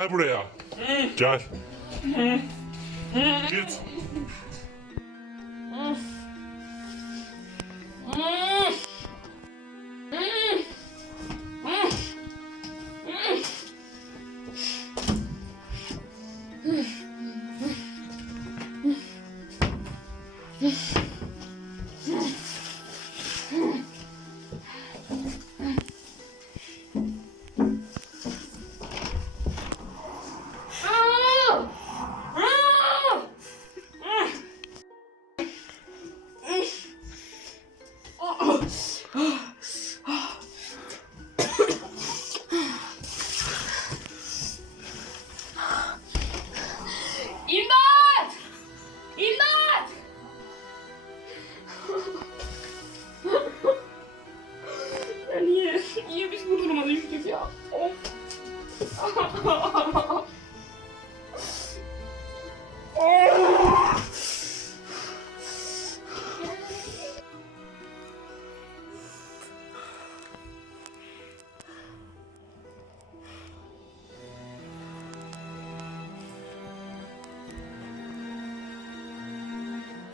Gel buraya. Gel. Git. İmdat!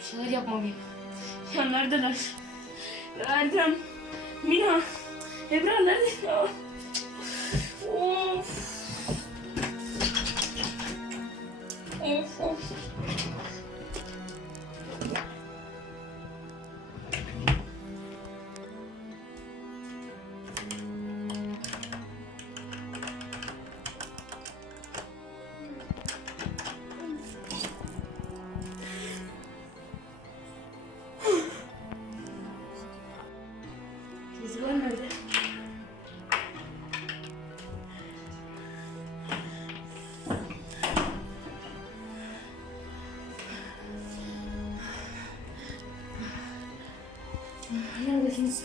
Bir şeyler yapmalıyım. Ya neredeler? Erdem, Mina, Ebrar nerede? Yazılar nerede? Neredesiniz?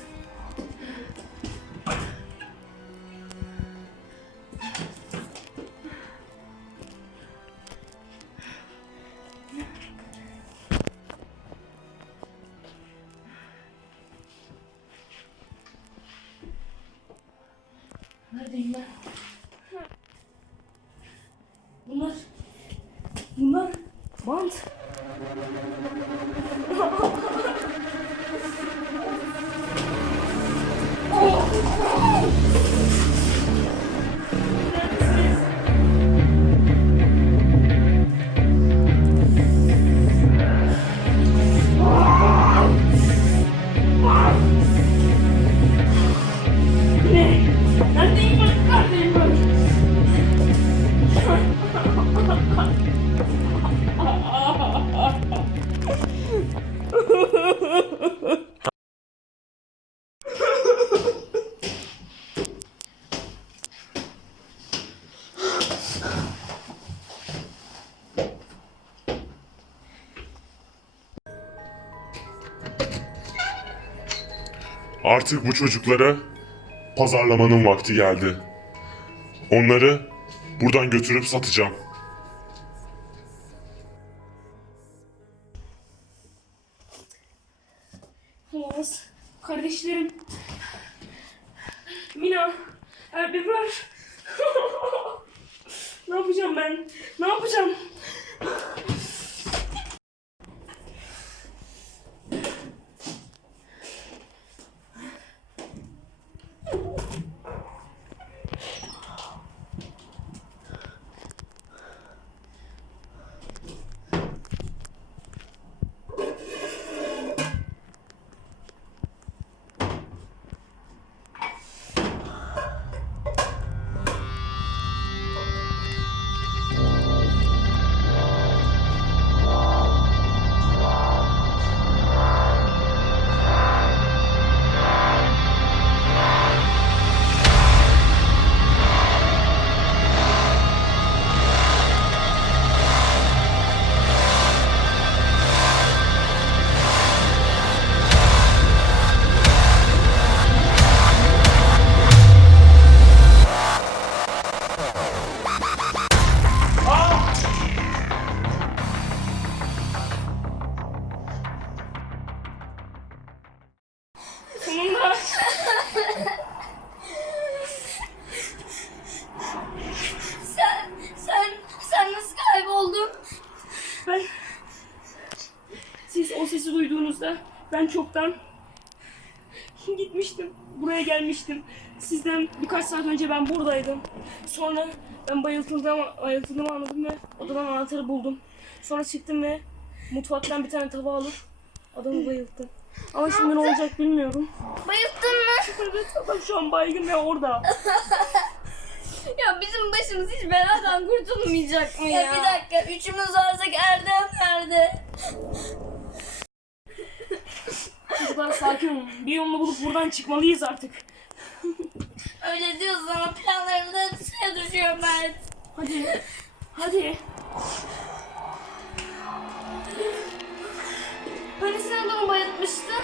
Neredeyim ben? Artık bu çocuklara pazarlamanın vakti geldi. Onları buradan götürüp satacağım. Olamaz. Kardeşlerim. Mina. Ebrar. ne yapacağım ben? Ne yapacağım? Çoktan gitmiştim. Buraya gelmiştim. Sizden birkaç saat önce ben buradaydım. Sonra ben bayıltıldığımı, bayıltıldığımı anladım ve odadan anahtarı buldum. Sonra çıktım ve mutfaktan bir tane tava alıp adamı bayılttım. Ama şimdi ne olacak bilmiyorum. Bayılttın mı? Evet adam şu an baygın ve orada. Ya bizim başımız hiç beladan kurtulmayacak mı ya? Ya bir dakika üçümüz varsak Erdem nerede? Çocuklar sakin olun. Bir yolunu bulup buradan çıkmalıyız artık. Öyle diyorsun ama planlarımız hepsine düşüyor Mert. Hadi. Hadi. Hani sen adamı bayıltmıştın?